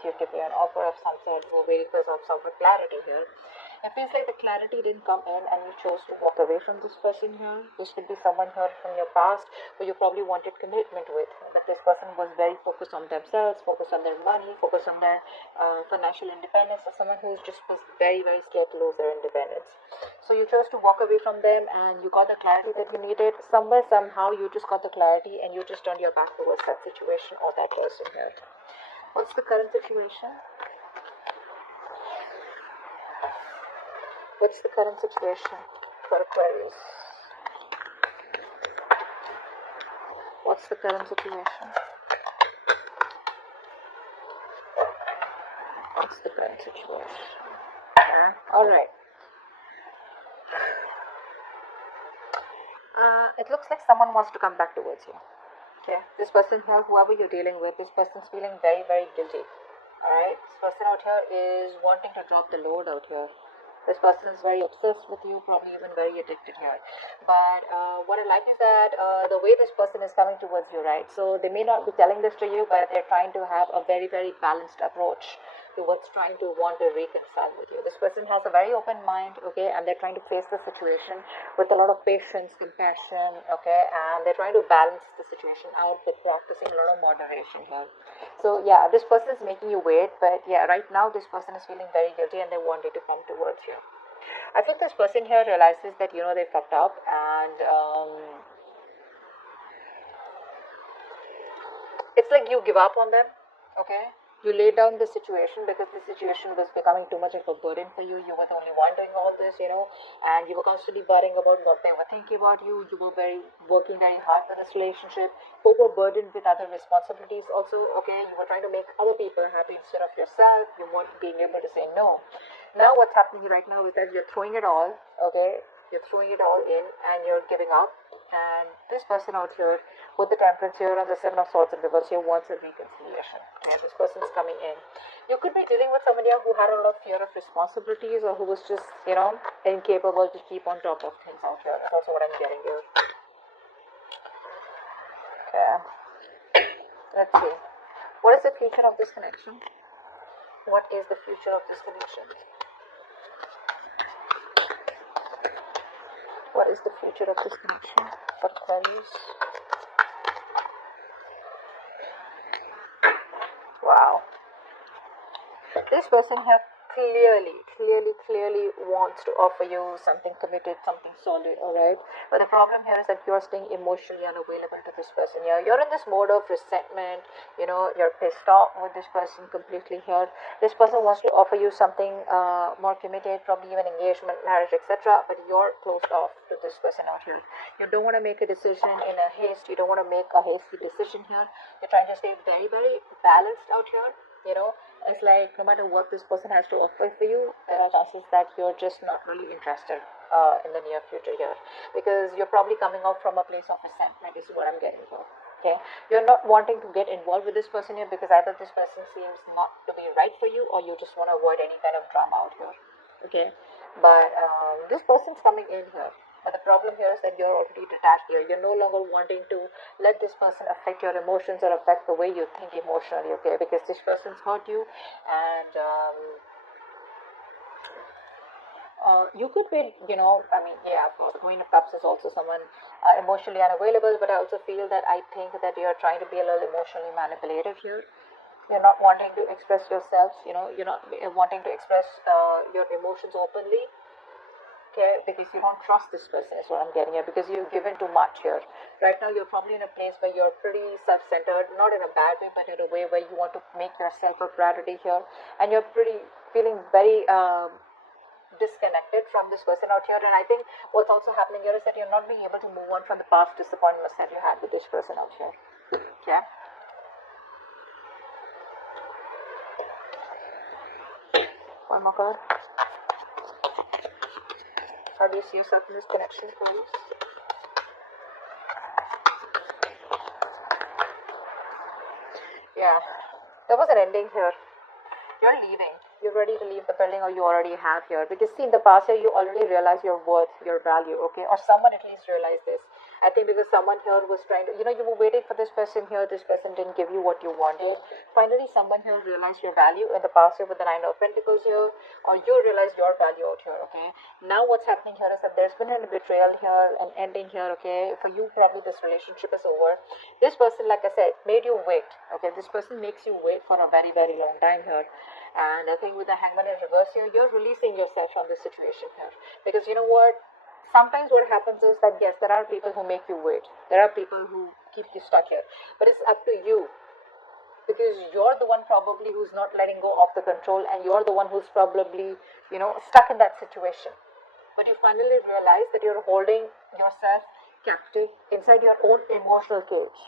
worth, you give me an offer of some sort, you're waiting for some sort of clarity here. It feels like the clarity didn't come in and you chose to walk away from this person here. This could be someone here from your past who you probably wanted commitment with, but this person was very focused on themselves, focused on their money, focused on their financial independence, or someone who just was very, very scared to lose their independence. So you chose to walk away from them and you got the clarity that you needed. Somewhere, somehow, you just got the clarity and you just turned your back towards that situation or that person here. What's the current situation? What's the current situation for Aquarius? What's the current situation? What's the current situation? Alright. It looks like someone wants to come back towards you. Okay, this person here, whoever you're dealing with, this person's feeling very, very guilty. Alright, this person out here is wanting to drop the load out here. This person is very obsessed with you, probably even very addicted here. But what I like is that the way this person is coming towards you, right? So they may not be telling this to you, but they're trying to have a very, very balanced approach towards trying to want to reconcile with you. This person has a very open mind, okay, and they're trying to face the situation with a lot of patience, compassion, okay, and they're trying to balance the situation out with practicing a lot of moderation here. So yeah, this person is making you wait, but yeah, right now this person is feeling very guilty and they want you to come towards you. I think this person here realizes that, you know, they fucked up, and it's like you give up on them, okay? You lay down the situation because the situation was becoming too much of a burden for you. You were the only one doing all this, you know, and you were constantly worrying about what they were thinking about you. You were working very hard for this relationship, overburdened with other responsibilities also, okay? You were trying to make other people happy instead of yourself. You weren't being able to say no. Now what's happening right now is that you're throwing it all, okay? You're throwing it all in and you're giving up. And this person out here with the Temperance here and the Seven of Swords in reverse here wants a reconciliation. Okay, this person's coming in. You could be dealing with somebody who had a lot of fear of responsibilities, or who was just, you know, incapable to keep on top of things out here. That's also what I'm getting here. Okay. Let's see. What is the future of this connection? What is the future of this connection? What is the future of this connection for Aquarius? Wow. This person here clearly wants to offer you something committed, something solid, alright? But the problem here is that you're staying emotionally unavailable to this person here. You're in this mode of resentment, you know, you're pissed off with this person completely here. This person wants to offer you something more committed, probably even engagement, marriage, etc. But you're closed off to this person out here. You don't want to make a decision in a haste. You don't want to make a hasty decision here. You're trying to stay very, very balanced out here. You know, it's like no matter what this person has to offer for you, there are chances that you're just not really interested in the near future here, because you're probably coming out from a place of resentment is what I'm getting here. Okay, you're not wanting to get involved with this person here because either this person seems not to be right for you, or you just want to avoid any kind of drama out here. Okay, but this person's coming in here. But the problem here is that you're already detached here. You're no longer wanting to let this person affect your emotions or affect the way you think emotionally, okay? Because this person's hurt you, and you could be, you know, I mean, yeah, of course, Queen of Cups is also someone emotionally unavailable, but I also feel that I think that you're trying to be a little emotionally manipulative here. You're not wanting to express yourself, you know, you're not wanting to express your emotions openly. Okay, because you don't trust this person is what I'm getting here, because you've given too much here. Right now you're probably in a place where you're pretty self-centered, not in a bad way, but in a way where you want to make yourself a priority here, and you're pretty feeling very disconnected from this person out here. And I think what's also happening here is that you're not being able to move on from the past disappointments that you had with this person out here. Okay. One more card. How do you see yourself in this connection, please? Yeah, there was an ending here. You're leaving. You're ready to leave the building, or you already have here. Because see, in the past year, you already realized your worth, your value, okay? Or someone at least realized this. I think because someone here was trying to, you were waiting for this person here, this person didn't give you what you wanted. Finally, someone here realized your value in the past year with the Nine of Pentacles here, or you realized your value out here, okay? Now what's happening here is that there's been a betrayal here, an ending here, okay? For you, probably this relationship is over. This person, like I said, made you wait, okay? This person makes you wait for a very, very long time here. And I think with the Hangman in reverse here, you're releasing yourself from this situation here. Because you know what? Sometimes what happens is that, yes, there are people who make you wait. There are people who keep you stuck here. But it's up to you. Because you're the one probably who's not letting go of the control, and you're the one who's probably, stuck in that situation. But you finally realize that you're holding yourself captive inside your own emotional cage.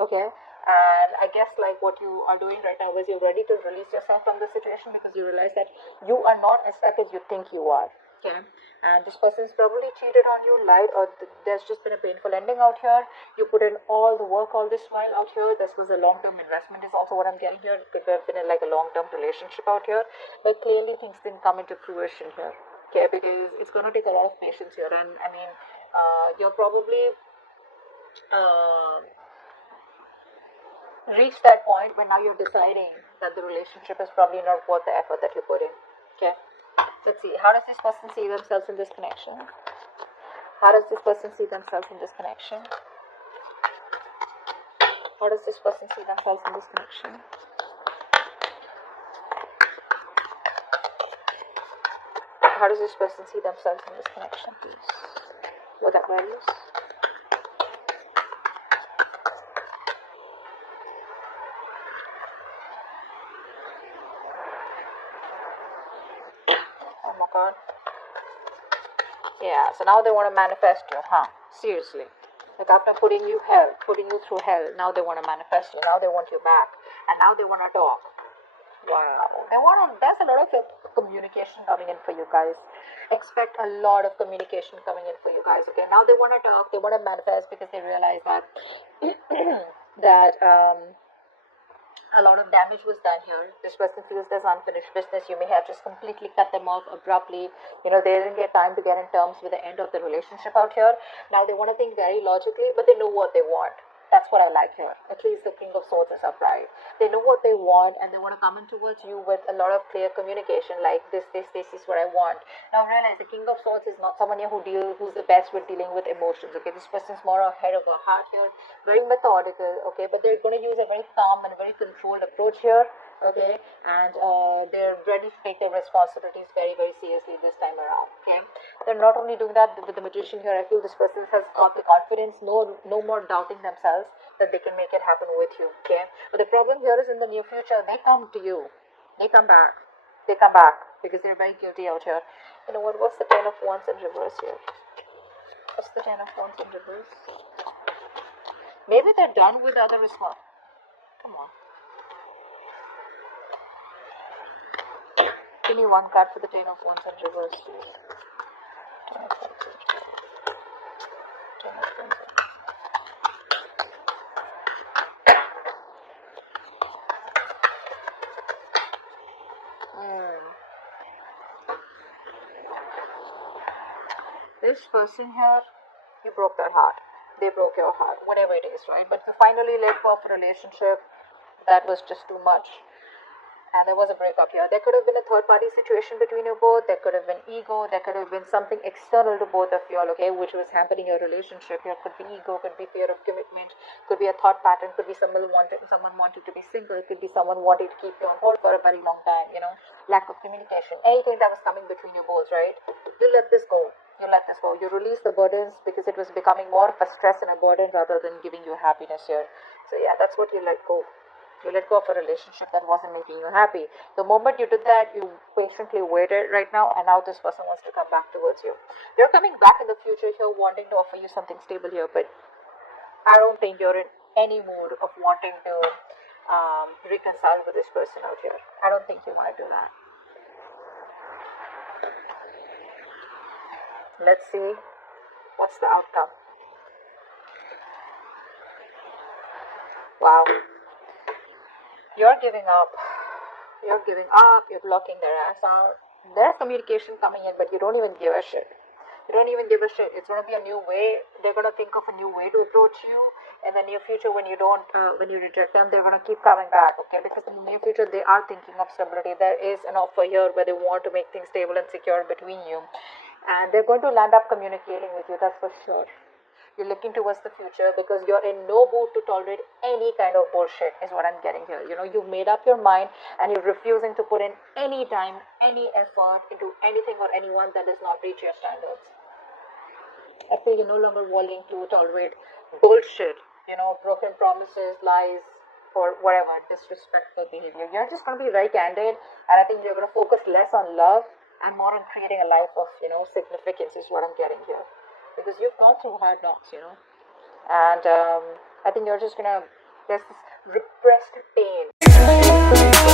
Okay? And I guess like what you are doing right now is you're ready to release yourself from the situation because you realize that you are not as stuck as you think you are. Okay, and this person's probably cheated on you, lied, or there's just been a painful ending out here. You put in all the work all this while out here. This was a long-term investment is also what I'm getting here. It could have been like a long-term relationship out here, but clearly things didn't come into fruition here. Okay, because it's going to take a lot of patience here, and I mean, you're probably reached that point when now you're deciding that the relationship is probably not worth the effort that you put in. Okay. Let's see, how does this person see themselves in this connection? How does this person see themselves in this connection? How does this person see themselves in this connection? How does this person see themselves in this connection, please? With Aquarius? Oh my God. Yeah, so now they want to manifest you, huh? Seriously. Like after putting you through hell, now they want to manifest you. Now they want you back. And now they want to talk. Wow. There's a lot of communication coming in for you guys. Expect a lot of communication coming in for you guys. Okay, now they want to talk, they want to manifest because they realize that a lot of damage was done here. This person feels there's unfinished business. You may have just completely cut them off abruptly. They didn't get time to get in terms with the end of the relationship out here. Now they want to think very logically, but they know what they want. That's what I like here. At least the King of Swords is upright. They know what they want, and they want to come in towards you with a lot of clear communication, like this is what I want. Now realize the King of Swords is not someone here who's the best with dealing with emotions. Okay, this person's more ahead of a heart here, very methodical. Okay, but they're going to use a very calm and a very controlled approach here. Okay, and they're ready to take their responsibilities very, very seriously this time around. Okay, they're not only doing that with the Magician here. I feel this person has got the confidence, no more doubting themselves that they can make it happen with you. Okay, but the problem here is in the near future they come to you, they come back because they're very guilty out here. You know what? What's the Ten of Wands in reverse here? What's the Ten of Wands in reverse? Maybe they're done with other response. Come on. Give me one card for the Ten of Wands in reverse. Ten of Wands in reverse. Ten of Wands in reverse. This person here, you broke their heart. They broke your heart, whatever it is, right? But you finally let go of a relationship that was just too much. And there was a breakup here. There could have been a third-party situation between you both. There could have been ego. There could have been something external to both of you all, okay, which was hampering your relationship. Here could be ego, could be fear of commitment, could be a thought pattern, could be someone wanted to be single, it could be someone wanted to keep you on hold for a very long time, lack of communication, anything that was coming between you both, right? You let this go. You release the burdens because it was becoming more of a stress and a burden rather than giving you happiness here. So yeah, that's what you let go. You let go of a relationship that wasn't making you happy. The moment you did that, you patiently waited right now, and now this person wants to come back towards you. They're coming back in the future here, wanting to offer you something stable here, but I don't think you're in any mood of wanting to reconcile with this person out here. I don't think you want to do that. Let's see what's the outcome. Wow. You're giving up. You're blocking their ass out. There's communication coming in, but you don't even give a shit. You don't even give a shit. It's going to be a new way. They're going to think of a new way to approach you. In the near future, when you don't, when you reject them, they're going to keep coming back, okay? Because in the near future, they are thinking of stability. There is an offer here where they want to make things stable and secure between you. And they're going to land up communicating with you, that's for sure. You're looking towards the future because you're in no mood to tolerate any kind of bullshit, is what I'm getting here. You know, you've made up your mind and you're refusing to put in any time, any effort into anything or anyone that does not reach your standards. I feel you're no longer willing to tolerate bullshit, you know, broken promises, lies, or whatever, disrespectful behavior. You're just going to be very candid, and I think you're going to focus less on love and more on creating a life of, you know, significance, is what I'm getting here. Because you've gone through hard knocks, you know, and I think you're just going to, there's this repressed pain.